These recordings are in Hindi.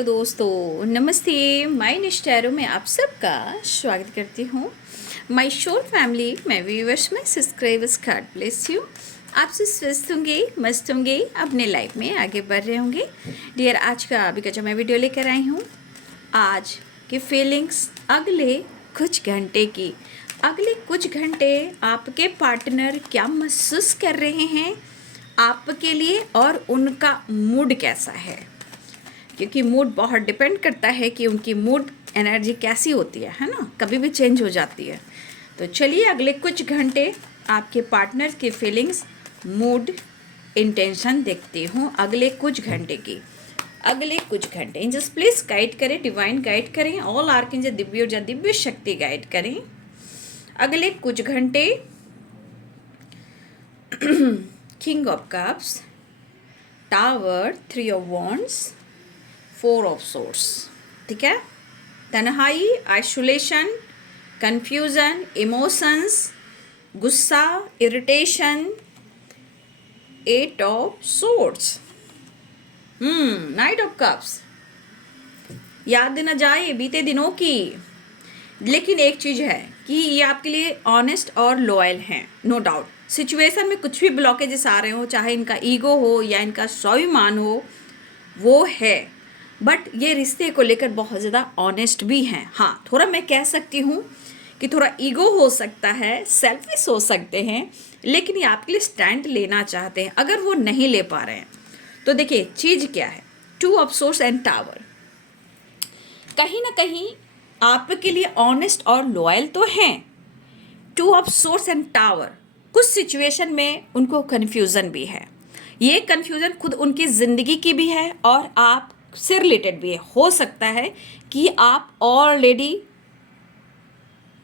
हेलो दोस्तों, नमस्ते। माय निष्ठैरो में आप सबका स्वागत करती हूँ। माय शोर फैमिली, मैं व्यूअर्स में सब्सक्राइबर्स गॉड ब्लेस यू। आपसे स्वस्थ होंगे, मस्त होंगे, अपने लाइफ में आगे बढ़ रहे होंगे। डियर, आज का अभी का जो मैं वीडियो लेकर आई हूँ, आज की फीलिंग्स अगले कुछ घंटे की। अगले कुछ घंटे आपके पार्टनर क्या महसूस कर रहे हैं आपके लिए और उनका मूड कैसा है, क्योंकि मूड बहुत डिपेंड करता है कि उनकी मूड एनर्जी कैसी होती है ना, कभी भी चेंज हो जाती है। तो चलिए अगले कुछ घंटे आपके पार्टनर की फीलिंग्स, मूड, इंटेंशन देखती हूँ अगले कुछ घंटे की। अगले कुछ घंटे एंजल्स प्लीज गाइड करें, डिवाइन गाइड करें, ऑल आर्कएंजल दिव्य ऊर्जा दिव्य शक्ति गाइड करें अगले कुछ घंटे। King of cups, tower, 3 of wands, 4 of source. ठीक है, तन्हाई, आइसोलेशन, कंफ्यूजन, इमोशंस, गुस्सा, irritation, 8 of source, night of cups. याद न जाए बीते दिनों की, लेकिन एक चीज़ है कि ये आपके लिए ऑनेस्ट और लॉयल हैं, नो डाउट। सिचुएशन में कुछ भी ब्लॉकेजेस आ रहे हो, चाहे इनका ईगो हो या इनका स्वाभिमान हो, वो है, बट ये रिश्ते को लेकर बहुत ज़्यादा ऑनेस्ट भी हैं। हाँ, थोड़ा मैं कह सकती हूँ कि थोड़ा ईगो हो सकता है, सेल्फिश हो सकते हैं, लेकिन ये आपके लिए स्टैंड लेना चाहते हैं। अगर वो नहीं ले पा रहे हैं तो देखिए चीज़ क्या है, 2 ऑफ सोर्स एंड टावर। कहीं ना कहीं आपके लिए ऑनेस्ट और लॉयल तो हैं। 2 ऑफ सोर्स एंड टावर, कुछ सिचुएशन में उनको कन्फ्यूज़न भी है। ये कन्फ्यूज़न खुद उनकी ज़िंदगी की भी है और आप से रिलेटेड भी है। हो सकता है कि आप ऑलरेडी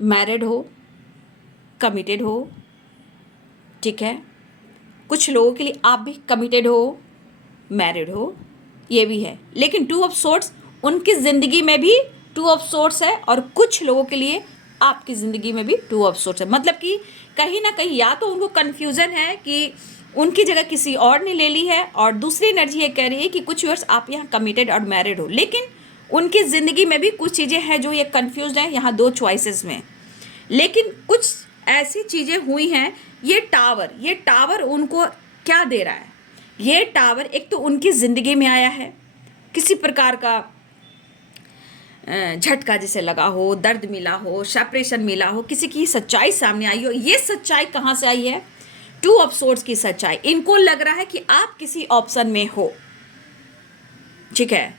मैरिड हो, कमिटेड हो, ठीक है। कुछ लोगों के लिए आप भी कमिटेड हो, मैरिड हो, ये भी है। लेकिन 2 ऑफ सोर्स उनकी ज़िंदगी में भी 2 ऑफ सोर्स है और कुछ लोगों के लिए आपकी ज़िंदगी में भी 2 ऑफ सोर्स है। मतलब कि कहीं ना कहीं या तो उनको कन्फ्यूज़न है कि उनकी जगह किसी और ने ले ली है, और दूसरी एनर्जी ये कह रही है कि कुछ ईयर्स आप यहाँ कमिटेड और मैरिड हो, लेकिन उनकी ज़िंदगी में भी कुछ चीज़ें हैं जो ये कन्फ्यूज हैं यहाँ 2 चॉइसेस में। लेकिन कुछ ऐसी चीज़ें हुई हैं। ये टावर उनको क्या दे रहा है? ये टावर एक तो उनकी ज़िंदगी में आया है, किसी प्रकार का झटका जैसे लगा हो, दर्द मिला हो, सेपरेशन मिला हो, किसी की सच्चाई सामने आई हो। ये सच्चाई कहाँ से आई है? 2 ऑफ सोर्स की सच्चाई। इनको लग रहा है कि आप किसी ऑप्शन में हो, ठीक है,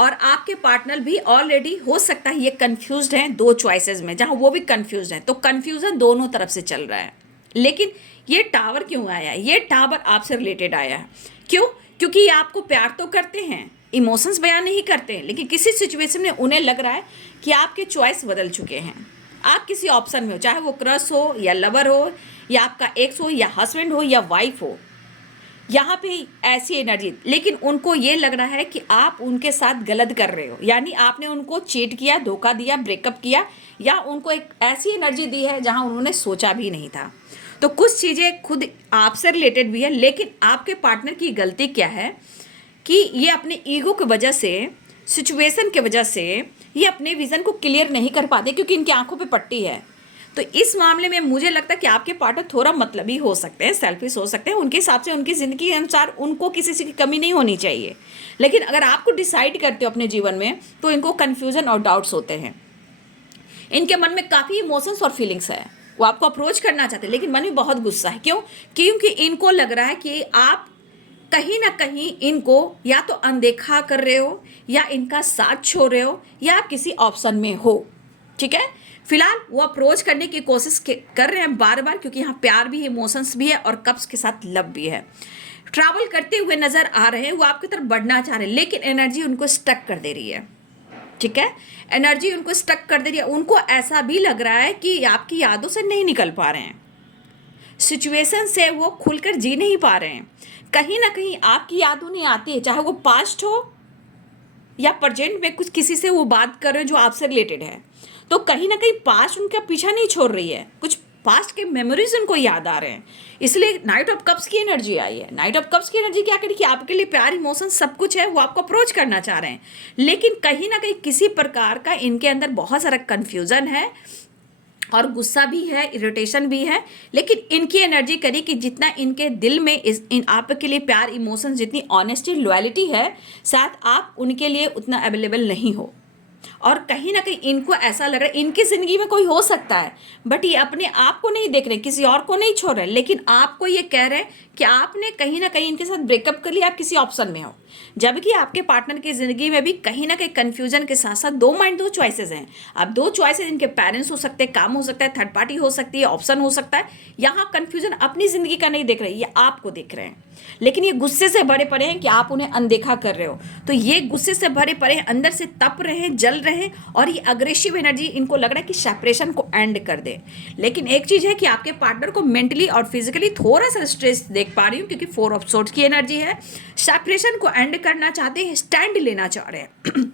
और आपके पार्टनर भी ऑलरेडी हो सकता है ये कंफ्यूज्ड हैं 2 चॉइसेस में, जहां वो भी कंफ्यूज्ड हैं। तो कंफ्यूजन दोनों तरफ से चल रहा है। लेकिन ये टावर क्यों आया है? ये टावर आपसे रिलेटेड आया है। क्यों? क्योंकि ये आपको प्यार तो करते हैं, इमोशंस बयान नहीं करते हैं, लेकिन किसी सिचुएशन में उन्हें लग रहा है कि आपके चॉइस बदल चुके हैं। आप किसी ऑप्शन में हो, चाहे वो क्रश हो या लवर हो या आपका एक्स हो या हस्बैंड हो या वाइफ हो, यहाँ पे ऐसी एनर्जी। लेकिन उनको ये लग रहा है कि आप उनके साथ गलत कर रहे हो, यानी आपने उनको चीट किया, धोखा दिया, ब्रेकअप किया, या उनको एक ऐसी एनर्जी दी है जहाँ उन्होंने सोचा भी नहीं था। तो कुछ चीज़ें खुद आपसे रिलेटेड भी है, लेकिन आपके पार्टनर की गलती क्या है कि ये अपने ईगो की वजह से, सिचुएशन की वजह से ये अपने विज़न को क्लियर नहीं कर पाते, क्योंकि इनकी आंखों पे पट्टी है। तो इस मामले में मुझे लगता है कि आपके पार्टनर थोड़ा मतलबी हो सकते हैं, सेल्फिश हो सकते हैं। उनके हिसाब से, उनकी ज़िंदगी के अनुसार उनको किसी चीज़ की कमी नहीं होनी चाहिए। लेकिन अगर आपको डिसाइड करते हो अपने जीवन में, तो इनको कन्फ्यूज़न और डाउट्स होते हैं। इनके मन में काफ़ी इमोशंस और फीलिंग्स है। वो आपको अप्रोच करना चाहते हैं, लेकिन मन में बहुत गुस्सा है। क्यों? क्योंकि इनको लग रहा है कि आप कहीं ना कहीं इनको या तो अनदेखा कर रहे हो, या इनका साथ छोड़ रहे हो, या आप किसी ऑप्शन में हो, ठीक है। फिलहाल वो अप्रोच करने की कोशिश कर रहे हैं बार बार, क्योंकि यहाँ प्यार भी है, इमोशंस भी है, और कप्स के साथ लव भी है। ट्रैवल करते हुए नजर आ रहे हैं, वो आपकी तरफ बढ़ना चाह रहे हैं, लेकिन एनर्जी उनको स्टक कर दे रही है, ठीक है। एनर्जी उनको स्टक कर दे रही है। उनको ऐसा भी लग रहा है कि आपकी यादों से नहीं निकल पा रहे हैं, सिचुएशन से वो खुलकर जी नहीं पा रहे हैं। कहीं ना कहीं आपकी याद उन्हें आती है, चाहे वो पास्ट हो या प्रेजेंट में कुछ किसी से वो बात कर रहे हो जो आपसे रिलेटेड है। तो कहीं ना कहीं पास्ट उनका पीछा नहीं छोड़ रही है, कुछ पास्ट के मेमोरीज उनको याद आ रहे हैं, इसलिए नाइट ऑफ कप्स की एनर्जी आई है। नाइट ऑफ कप्स की एनर्जी क्या करी कि आपके लिए प्यार, इमोशन सब कुछ है, वो आपको अप्रोच करना चाह रहे हैं, लेकिन कहीं ना कहीं किसी प्रकार का इनके अंदर बहुत सारा कन्फ्यूज़न है और गुस्सा भी है, इरिटेशन भी है। लेकिन इनकी एनर्जी करी कि जितना इनके दिल में इन आपके लिए प्यार, इमोशन, जितनी ऑनेस्टी, लॉयल्टी है, शायद आप उनके लिए उतना अवेलेबल नहीं हो। और कहीं ना कहीं इनको ऐसा लग रहा है इनकी ज़िंदगी में कोई हो सकता है, बट ये अपने आप को नहीं देख रहे, किसी और को नहीं छोड़ रहे, लेकिन आपको ये कह रहे हैं कि आपने कहीं ना कहीं इनके साथ ब्रेकअप कर लिया, आप किसी ऑप्शन में हो। जबकि आपके पार्टनर की ज़िंदगी में भी कहीं ना कहीं कन्फ्यूजन के साथ साथ दो माइंड, दो चॉइसेस हैं। अब दो चॉइसेस, इनके पेरेंट्स हो सकते हैं, काम हो सकता है, थर्ड पार्टी हो सकती है, ऑप्शन हो सकता है। यहाँ कन्फ्यूजन अपनी ज़िंदगी का नहीं देख रहे, ये आपको देख रहे हैं, लेकिन ये गुस्से से भरे पड़े हैं कि आप उन्हें अनदेखा कर रहे हो। तो ये गुस्से से भरे पड़े हैं, अंदर से तप रहे हैं, जल रहे हैं, और ये अग्रेसिव एनर्जी इनको लग रहा है कि सेपरेशन को एंड कर दे। लेकिन एक चीज़ है कि आपके पार्टनर को मेंटली और फिजिकली थोड़ा सा स्ट्रेस देख पा रही हूँ, क्योंकि 4 ऑफ सोर्ड्स की एनर्जी है। सेपरेशन को एंड करना चाहते हैं, स्टैंड लेना चाह रहे हैं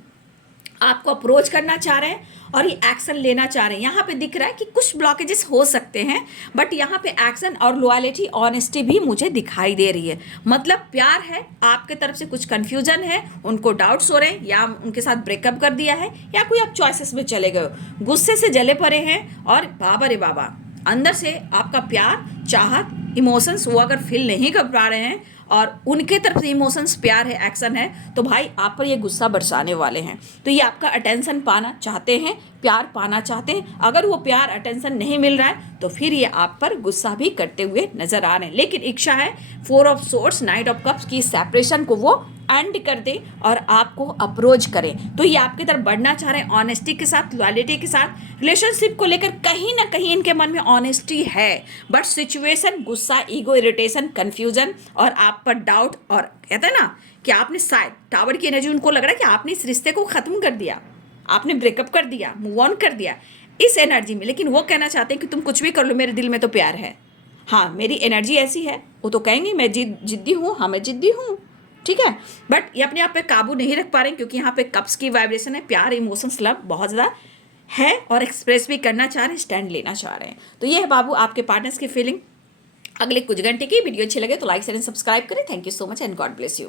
आपको अप्रोच करना चाह रहे हैं और ये एक्शन लेना चाह रहे हैं। यहाँ पे दिख रहा है कि कुछ ब्लॉकेजेस हो सकते हैं, बट यहाँ पे एक्शन और लॉयल्टी, ऑनेस्टी भी मुझे दिखाई दे रही है। मतलब प्यार है, आपके तरफ से कुछ कंफ्यूजन है, उनको डाउट्स हो रहे हैं, या उनके साथ ब्रेकअप कर दिया है, या कोई आप चॉइसेस में चले गए हो, गुस्से से जले पड़े हैं, और बाबा रे बाबा अंदर से आपका प्यार, चाहत, इमोशंस वो अगर फील नहीं कर पा रहे हैं और उनके तरफ से इमोशंस, प्यार है, एक्शन है, तो भाई आप पर ये गुस्सा बरसाने वाले हैं। तो ये आपका अटेंशन पाना चाहते हैं, प्यार पाना चाहते हैं। अगर वो प्यार, अटेंशन नहीं मिल रहा है तो फिर ये आप पर गुस्सा भी करते हुए नजर आ रहे हैं। लेकिन इच्छा है 4 of swords, night of cups की सेपरेशन को वो एंड कर दे और आपको अप्रोच करें। तो ये आपकी तरफ बढ़ना चाह रहे हैं, ऑनेस्टी के साथ, लॉयल्टी के साथ। रिलेशनशिप को लेकर कहीं ना कहीं इनके मन में ऑनेस्टी है, बट सिचुएशन, गुस्सा, ईगो, इरिटेशन, कन्फ्यूजन और आप पर डाउट, और कहते हैं ना कि आपने शायद टावर की एनर्जी, उनको लग रहा है कि आपने इस रिश्ते को ख़त्म कर दिया, आपने ब्रेकअप कर दिया, मूव ऑन कर दिया इस एनर्जी में। लेकिन वो कहना चाहते हैं कि तुम कुछ भी कर लो, मेरे दिल में तो प्यार है। हाँ, मेरी एनर्जी ऐसी है, वो तो कहेंगे मैं जिद्दी हूँ, हाँ मैं जिद्दी हूँ, ठीक है, बट ये अपने आप पे काबू नहीं रख पा रहे हैं, क्योंकि यहाँ पे कप्स की वाइब्रेशन है, प्यार, इमोशंस, लव बहुत ज़्यादा है, और एक्सप्रेस भी करना चाह रहे हैं, स्टैंड लेना चाह रहे हैं। तो ये है बाबू आपके पार्टनर्स की फीलिंग अगले कुछ घंटे की। वीडियो अच्छी लगे तो लाइक शेयर एंड सब्सक्राइब करें। Thank you so much and God bless you.